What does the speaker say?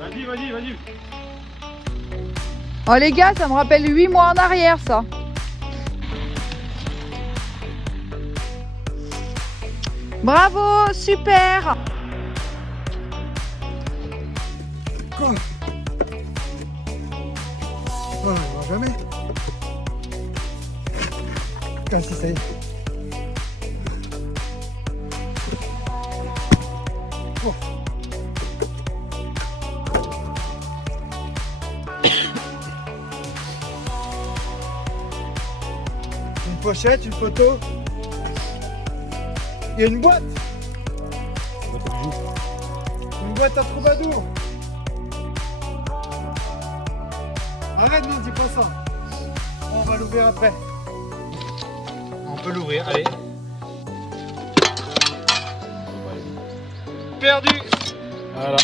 Vas-y, vas-y, vas-y. Oh les gars, ça me rappelle 8 mois en arrière ça. Bravo, super. Quoi? Oh, on ne voit jamais. Ah si, ça y est. Oh. Une pochette, une photo. Il y a une boîte. Une boîte à troubadour. Arrête, non, dis pas ça. On va l'ouvrir après. On peut l'ouvrir, allez. Perdu. Voilà.